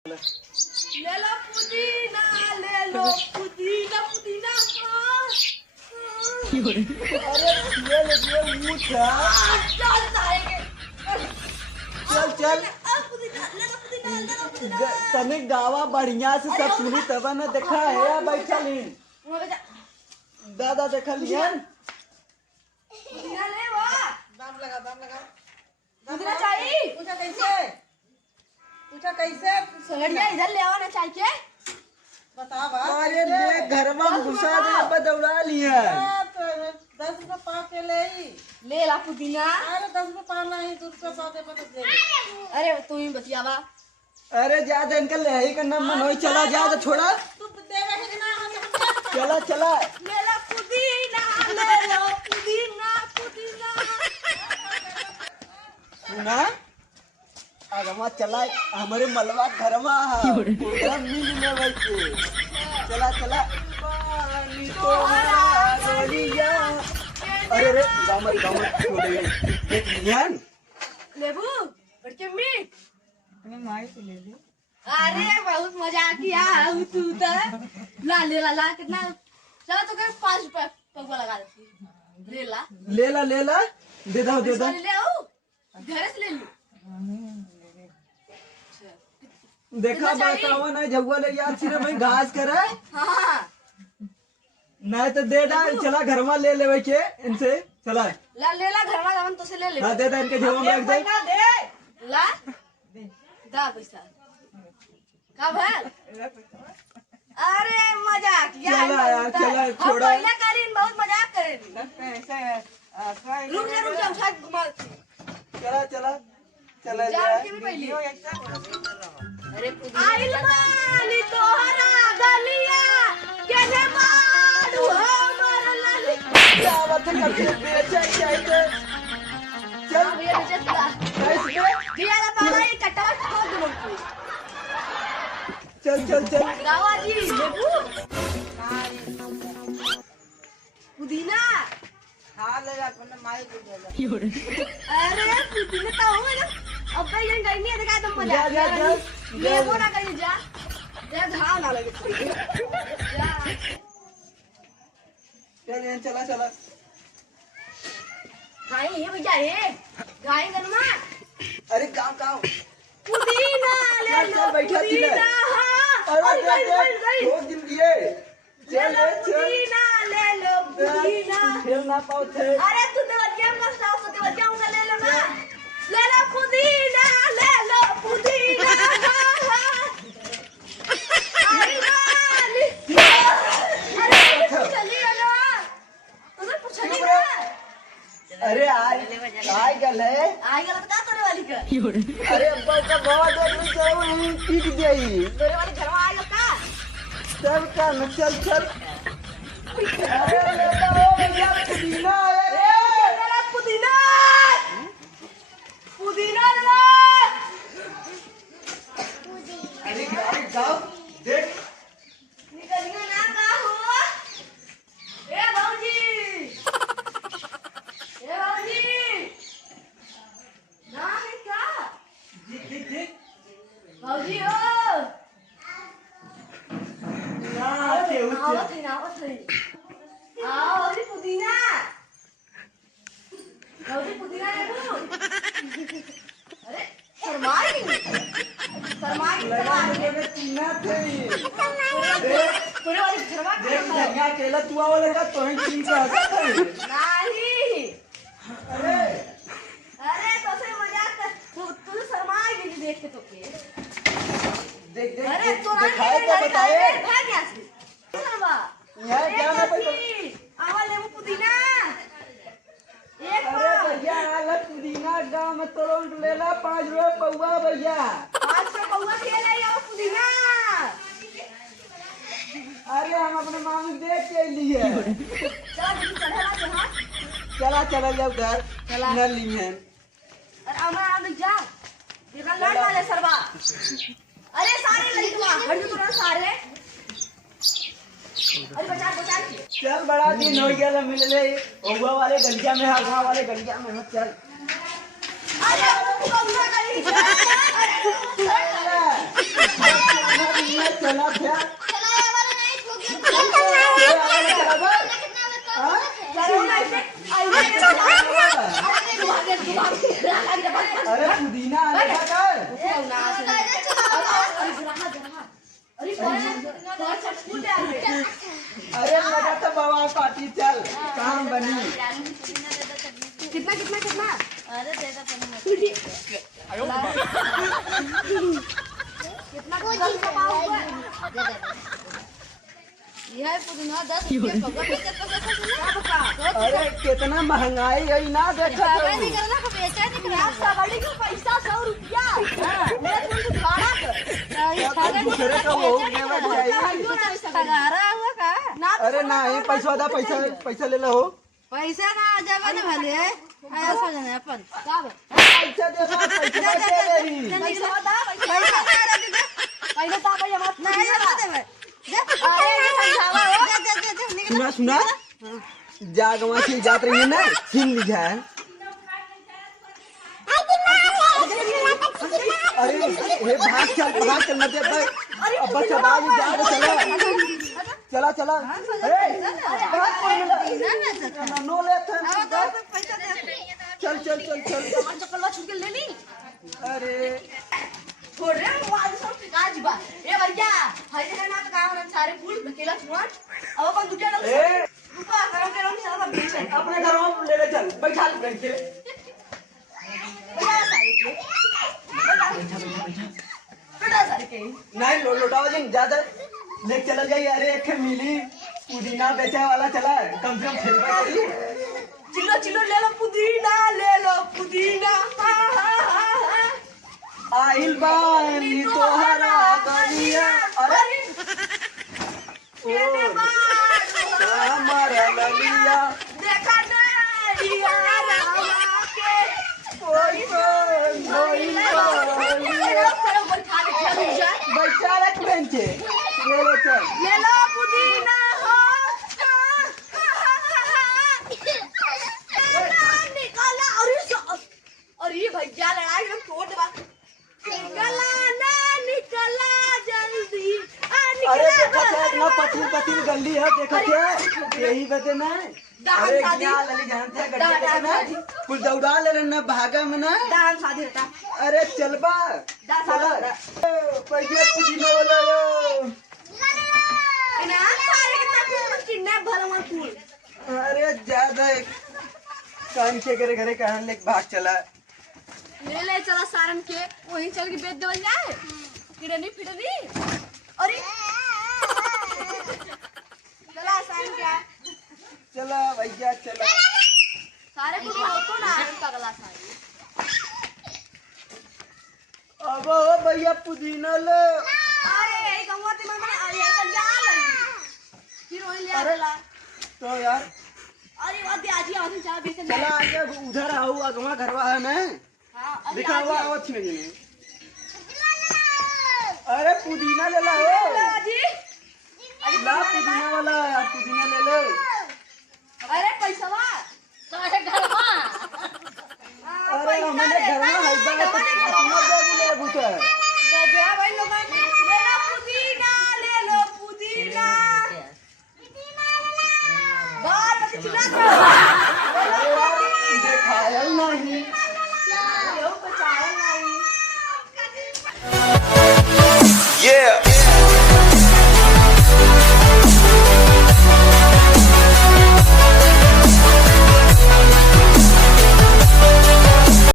ले लो पुदीना, ले लो पुदीना पुदीना। अरे ये मुँह चल चल चल तने गावा बढ़िया से सब सुनी तब न देखा है या बैठल ही दादा देखल लियन पुदीना ले वो दाम लगा पुदीना चाहिए। पूछा कैसे सगड़िया इधर ले आओ ना चाहिए। बता बा। अरे ले घर में घुसा दे अब दौड़ा लिया 10 रुपये पाव के ले ले ला पुदीना। अरे 10 रुपये पाव नहीं 2 रुपये पाव दे बता दे। अरे तू ही बतियावा। अरे ज्यादा इनका ले ही करना मन हो चला ज्यादा छोड़ा तू देगा है कि ना चला चला ले ला पुदीना, ले लो पुदीना पुदीना। सुना आगमा चला हमारे मलवा घर में पूरा मिल में बैठे चला चला पानी तो रोलिया। अरे रे गामर छोड़े देख लियन लेबू बड़के मीट। मैं माई से ले ली। अरे बहुत मजा किया तू तो ला ले ला कितना चलो तो कर 5 रुपए पगवा लगा देती। ले ला दे दो ले आओ घर से ले ली। देखा बतावा ना जगवा ले यार सिरे में घास करे हाँ नहीं तो दे डाल चला घर में ले लेवे के इनसे चला ले ला घर में जावन तो से ले ले। हाँ दे इनके जेब में रख दे ला दा पैसा का भल। अरे मजाक चला यार चला छोड़ा पहले करीन बहुत मजाक करे। रुक जा उठा घुमा। चला चला चला जाओ के भी पहले। अरे आइल माली तोहरा गलिया केने मारू हमर लाली। जावत करके बेचे चाहिए चल ये बेचे ला कैसे दिया ला पाला ये कटा ठोक दो मुझको। चल गावा जी लेबू पुदीना। हाँ ले जा अपने माई को दे दे। अरे पुदीना तो हो ना अब भाई ये गर्मी है देखा तुम मजा जा लेबो ना कहीं जा घाव ना लगे जा। चला चला गाय ये भैया ये गाय गनमा। अरे गाँव पुदीना ले लो चल बैठा थी पुदीना। हाँ अरे दो दिन दिए ले लो पुदीना, ले लो पुदीना। खेल ना पाओ थे अरे तू देवतिया मत साफ होते बच्चा उनका ले लो ना। ले लो पुदीना, ले लो पुदीना। आई वाली अरे चली ना तुझे पूछा नहीं ना। अरे आई गल है आई गलत का करे वाली का। अरे अब्बा का बहुत आदमी चलो पीट गई तोरे वाली घर में आई का चल चल अरे लेता हो भैया पुदीना मेरा पुदीना पुदीना ले लो। अरे गाँव देख निकलिए ना का हो। ए बाबूजी ना है क्या देख बाबूजी हो आवत है आओ अरे पुदीना लेबू। अरे शर्माई ना थे तोरे वाली घरवा देख जगह केला तू वाला का तो ही का नहीं। अरे अरे तो से मजाक कर तू शर्माई गेली देख के तो के। देख अरे तो दिखाए तो बताए भाग गया शर्मा। यहाँ क्या ना पैसा आवा लेबू पुदीना एक अरे भैया आला पुदीना गाँव में तुरंत ले ला 5 रुपए पौवा भैया 5 रुपए पौवा के ले आओ पुदीना। अरे हम अपने मामी देख के लिए चला चला जाओ घर चला। न लिए अरे हमारा आदमी जा देखा लड़ वाले सरवा। अरे सारे लड़का हट तो सारे। अरे बचा चल बड़ा दिन हो गया मिलले ओवा वाले गलिया में हागा वाले गलिया में मत चल। अरे यह पुदीना 10 रुपये पकड़ के कितना पैसा चला अरे कितना महंगाई है ना देखा नहीं तो करना को बेचा नहीं करना सवारी का पैसा 100 रुपया मैं तुम भाड़ा कर दूसरे का वो देना चाहिए। ठगारा हुआ का ना अरे नहीं पैसा दा पैसा ले लो पैसा ना आ जावे ना भले आया सजने अपन का पैसा दे दो पैसा दे रही पैसा दा पैसा पहले ता भैया मत नहीं देवे अरे ये समझावा हो दे सुना सुना जागवा से जात रही है ना छीन ली जाए। अरे हे भाग चल मत दे भाई अब बच्चा बाज जा चला चला अरे नो ले चल चल चल चल चकलवा छूट के ले ली अरे छोड़ रे मोबाइल सब काज बा ए भैया हरे ना तो काम सारे फूल अकेला छुआ अब अपन दुकान ए रुका करो के रंग सारा बेच अपने घरों में ले चल बैठा ले के बेटा सारे के नहीं लौटाओ जी ज्यादा ले चला जाइए। अरे एक मिली पुदीना बेचे वाला चला कम से कम खेलवा करिए। चिल्लो चिल्लो ले लो पुदीना हा हा हा आइल बानी तोहरा गलिया अरे हमारा ललिया देखा नहीं यार के कोई बैठा रख बेंचे ले लो चल ले लो पुदीना हो निकाला अरे भैया लड़ाई में तोड़ दे निकला जल्दी अरे देखा क्या इतना पतली गली है देखा क्या यही बते ना। अरे क्या लली जानते हैं गड्ढे ना कुछ दौड़ा ले ना भागा में ना दान शादी रहता अरे चलबा पैसे पुदीना वाला इना सारे कितना फूल किन्ने भलवा फूल अरे ज्यादा कान के घरे कहन ले भाग चला ले चला सारन के वहीं चल के बेच देवल जाए किडनी फिडनी अरे चला सारन क्या चला भैया चला सारे कुछ होतो ना पगला सारे अब भैया पुदीना ले अरे यही कहूँ ते मैं अरे यही कर जा फिर वहीं ले आला तो यार अरे वो आजी आजी चाह बेचने चला आगे उधर आओ अगवा घरवा है ना हां दिखा हुआ आवत नहीं है। अरे पुदीना ले ला आजी ला पुदीना वाला पुदीना ले लो अरे पैसावा काहे घरवा अरे हमारे घर में है बात अपना दे ले बुता तो जा भाई लोग